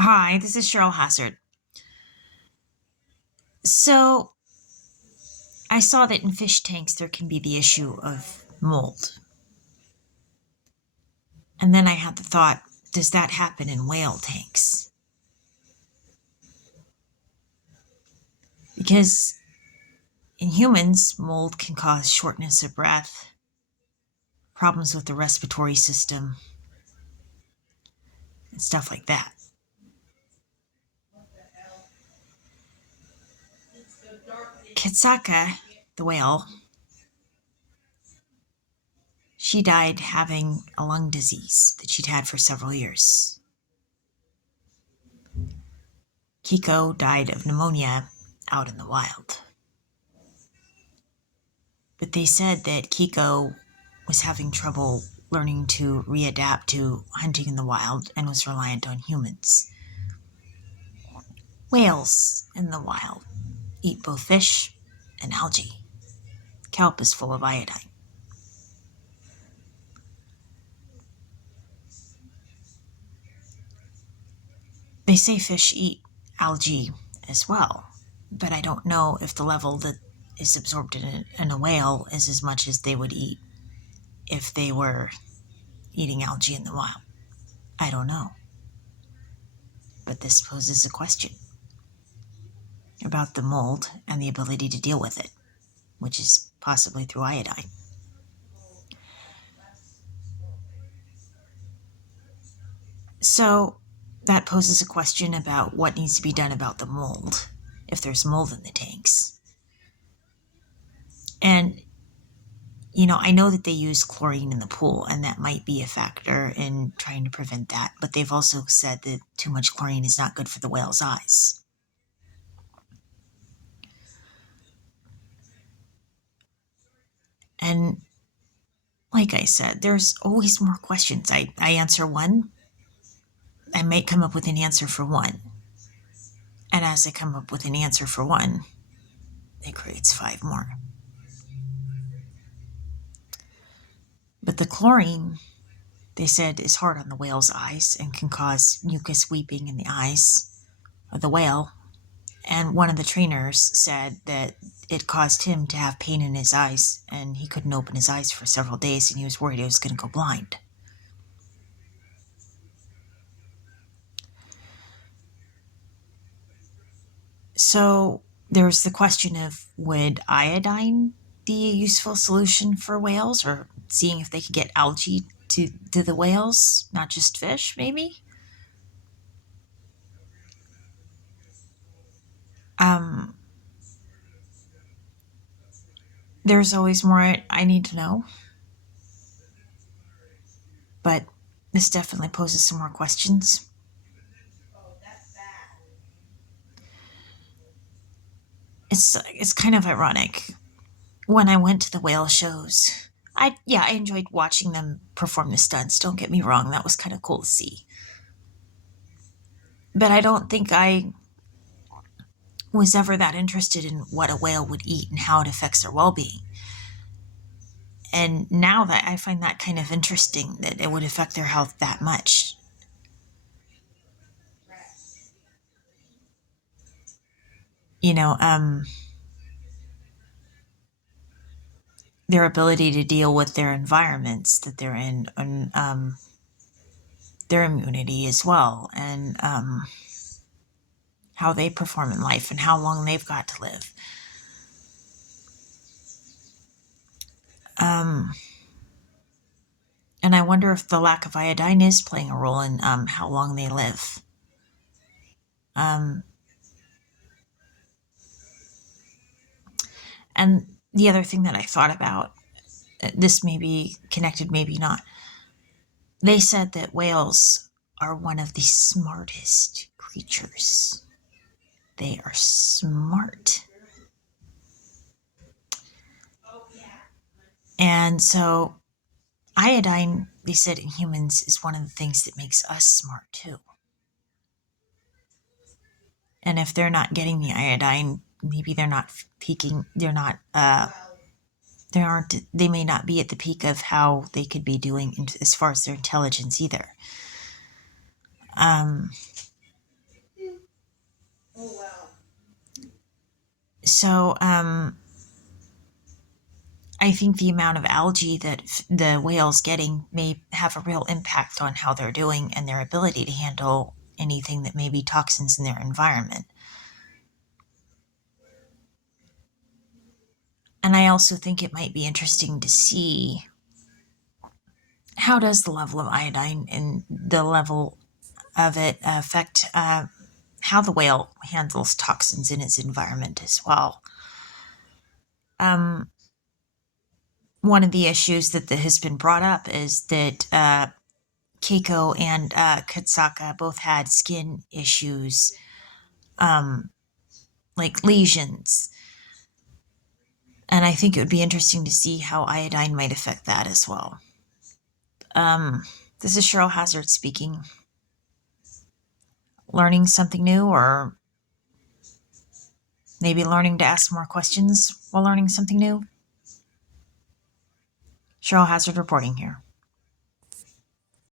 Hi, this is Cheryl Hazzard. So, I saw that in fish tanks there can be the issue of mold. And then I had the thought, does that happen in whale tanks? Because in humans, mold can cause shortness of breath, problems with the respiratory system, and stuff like that. Kitsaka, the whale, she died having a lung disease that she'd had for several years. Kiko died of pneumonia out in the wild. But they said that Kiko was having trouble learning to readapt to hunting in the wild and was reliant on humans. Whales in the wild eat both fish and algae. Kelp is full of iodine. They say fish eat algae as well, but I don't know if the level that is absorbed in a whale is as much as they would eat if they were eating algae in the wild. I don't know. But this poses a question about the mold and the ability to deal with it, which is possibly through iodine. So that poses a question about what needs to be done about the mold, if there's mold in the tanks. And, I know that they use chlorine in the pool, and that might be a factor in trying to prevent that, but they've also said that too much chlorine is not good for the whale's eyes. And like I said, there's always more questions. I answer one, I might come up with an answer for one. And as I come up with an answer for one, it creates five more. But the chlorine, they said, is hard on the whale's eyes and can cause mucus weeping in the eyes of the whale. And one of the trainers said that it caused him to have pain in his eyes and he couldn't open his eyes for several days and he was worried he was going to go blind. So there's the question of, would iodine be a useful solution for whales, or seeing if they could get algae to the whales, not just fish, maybe? Um, there's always more I need to know, but this definitely poses some more questions. It's kind of ironic. When I went to the whale shows, I enjoyed watching them perform the stunts. Don't get me wrong, that was kind of cool to see. But I don't think I was ever that interested in what a whale would eat and how it affects their well-being. And now that I find that kind of interesting that it would affect their health that much. You know, their ability to deal with their environments that they're in, and their immunity as well, and how they perform in life and how long they've got to live. Um, and I wonder if the lack of iodine is playing a role in how long they live. Um, and the other thing that I thought about, this may be connected, maybe not. They said that whales are one of the smartest creatures. They are smart. And so, iodine, they said in humans, is one of the things that makes us smart too. And if they're not getting the iodine, maybe they're not peaking, they may not be at the peak of how they could be doing as far as their intelligence either. Um, So, I think the amount of algae that the whale's getting may have a real impact on how they're doing and their ability to handle anything that may be toxins in their environment. And I also think it might be interesting to see how does the level of iodine and the level of it affect how the whale handles toxins in its environment as well. Um, One of the issues that has been brought up is that Keiko and Katsaka both had skin issues, um, like lesions. And I think it would be interesting to see how iodine might affect that as well. Um, this is Cheryl Hazzard speaking. Learning something new, or maybe learning to ask more questions while learning something new? Cheryl Hazzard reporting here.